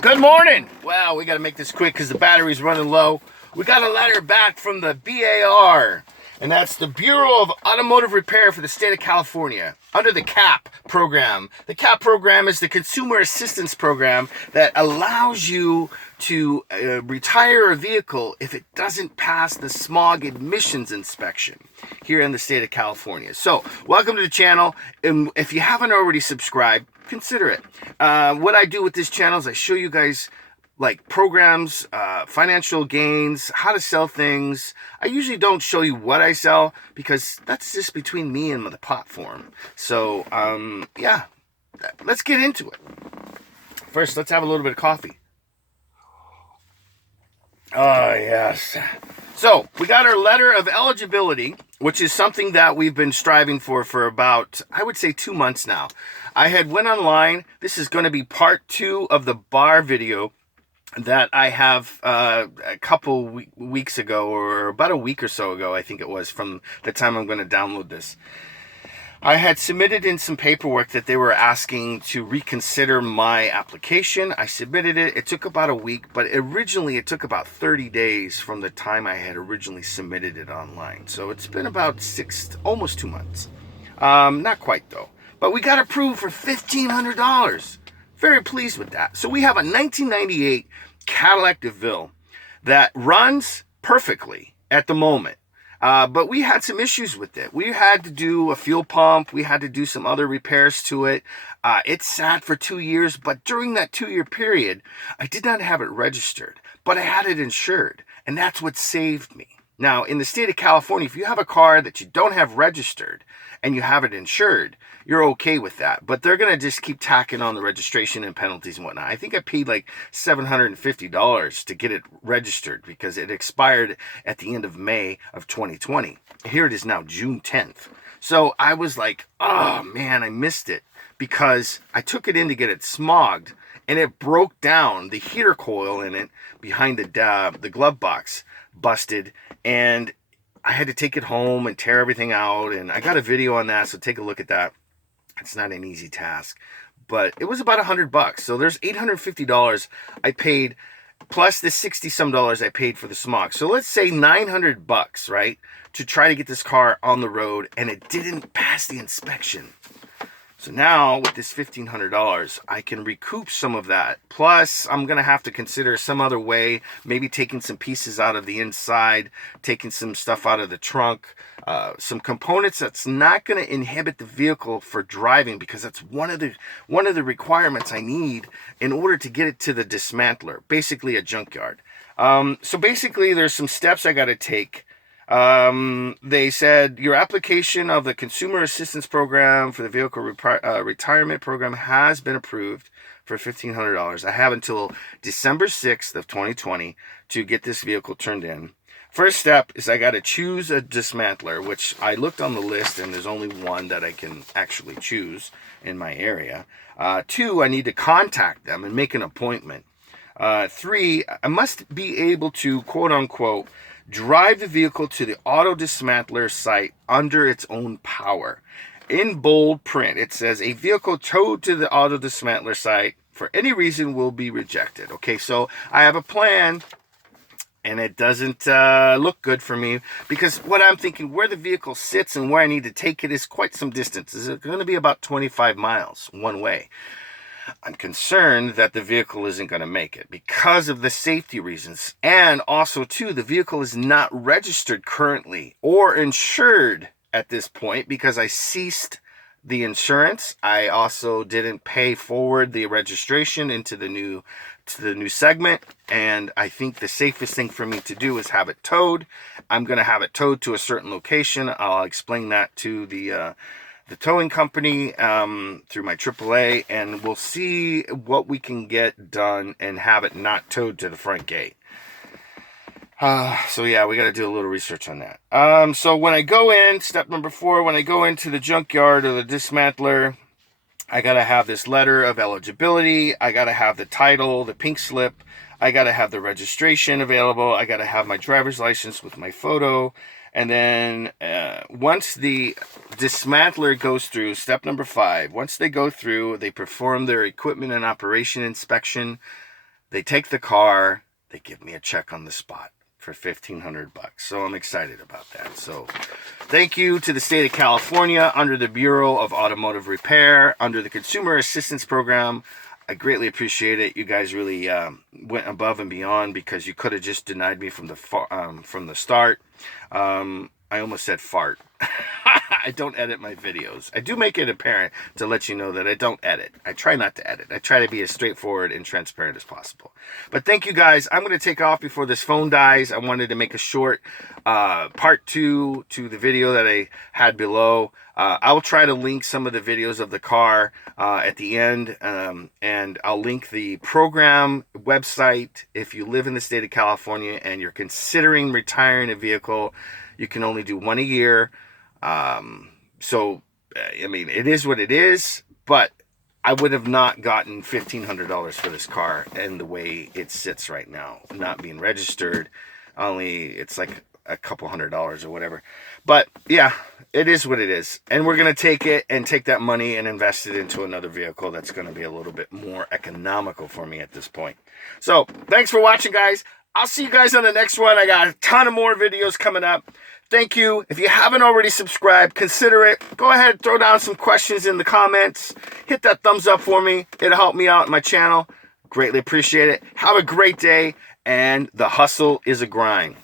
Good morning. Well, we got to make this quick because the battery's running low. We got a letter back from the BAR, and that's the Bureau of Automotive Repair for the state of California, under the CAP program. The CAP program is the Consumer Assistance Program that allows you to retire a vehicle if it doesn't pass the smog emissions inspection here in the state of California. So, welcome to the channel, and if you haven't already subscribed, consider it. What I do with this channel is I show you guys like programs, financial gains, how to sell things. I usually don't show you what I sell because that's just between me and the platform. So, yeah, let's get into it. First, let's have a little bit of coffee. Oh, yes. So, we got our letter of eligibility, which is something that we've been striving for about, I would say, 2 months now. I had went online. This is going to be part 2 of the bar video that I have a couple weeks ago, or about a week or so ago, I think it was, from the time I'm going to download this. I had submitted in some paperwork that they were asking to reconsider my application. I submitted it. It took about a week, but originally it took about 30 days from the time I had originally submitted it online. So it's been about almost 2 months. Not quite though, but we got approved for $1,500. Very pleased with that. So we have a 1998 Cadillac DeVille that runs perfectly at the moment. But we had some issues with it. We had to do a fuel pump. We had to do some other repairs to it. It sat for 2 years, but during that 2-year period, I did not have it registered, but I had it insured, and that's what saved me. Now, in the state of California, if you have a car that you don't have registered and you have it insured, you're okay with that. But they're going to just keep tacking on the registration and penalties and whatnot. I think I paid like $750 to get it registered because it expired at the end of May of 2020. Here it is now, June 10th. So I was like, oh man, I missed it because I took it in to get it smogged and it broke down. The heater coil in it behind the glove box busted, and I had to take it home and tear everything out, and I got a video on that, so take a look at that. It's not an easy task, but it was about $100. So there's $850 I paid, plus the 60 some dollars I paid for the smog. So let's say $900, right, to try to get this car on the road, and it didn't pass the inspection. So now with this $1,500, I can recoup some of that. Plus, I'm going to have to consider some other way, maybe taking some pieces out of the inside, taking some stuff out of the trunk, some components that's not going to inhibit the vehicle for driving, because that's one of the requirements I need in order to get it to the dismantler, basically a junkyard. So basically, there's some steps I got to take. They said your application of the Consumer Assistance Program for the Vehicle Retirement Program has been approved for $1,500. I have until December 6th of 2020 to get this vehicle turned in. First step is I got to choose a dismantler, which I looked on the list and there's only one that I can actually choose in my area. 2, I need to contact them and make an appointment. 3, I must be able to, quote unquote, drive the vehicle to the auto dismantler site under its own power. In bold print, it says a vehicle towed to the auto dismantler site for any reason will be rejected. Okay, so I have a plan, and it doesn't look good for me, because what I'm thinking, where the vehicle sits and where I need to take it is quite some distance. It's going to be about 25 miles one way. I'm concerned that the vehicle isn't going to make it because of the safety reasons. And also, too, the vehicle is not registered currently or insured at this point because I ceased the insurance. I also didn't pay forward the registration into the new segment. And I think the safest thing for me to do is have it towed. I'm going to have it towed to a certain location. I'll explain that to the towing company through my AAA, and we'll see what we can get done and have it not towed to the front gate. So yeah, we got to do a little research on that. So when I go in, step number 4, when I go into the junkyard or the dismantler, I got to have this letter of eligibility. I got to have the title, the pink slip. I got to have the registration available. I got to have my driver's license with my photo. And then once the dismantler goes through, step number 5, once they go through, they perform their equipment and operation inspection. They take the car, they give me a check on the spot for $1,500. So I'm excited about that. So thank you to the state of California under the Bureau of Automotive Repair, under the Consumer Assistance Program. I greatly appreciate it. You guys really went above and beyond, because you could have just denied me from the start. I almost said fart. I don't edit my videos. I do make it apparent to let you know that I don't edit. I try not to edit. I try to be as straightforward and transparent as possible. But thank you guys. I'm going to take off before this phone dies. I wanted to make a short part 2 to the video that I had below. I will try to link some of the videos of the car at the end, and I'll link the program website. If you live in the state of California and you're considering retiring a vehicle, you can only do 1 a year. So, I mean, it is what it is, but I would have not gotten $1,500 for this car and the way it sits right now, not being registered. It's like a couple $100s or whatever. But yeah, it is what it is. And we're going to take it and take that money and invest it into another vehicle that's going to be a little bit more economical for me at this point. So thanks for watching, guys. I'll see you guys on the next one. I got a ton of more videos coming up. Thank you. If you haven't already subscribed, consider it. Go ahead and throw down some questions in the comments. Hit that thumbs up for me. It'll help me out in my channel. Greatly appreciate it. Have a great day. And the hustle is a grind.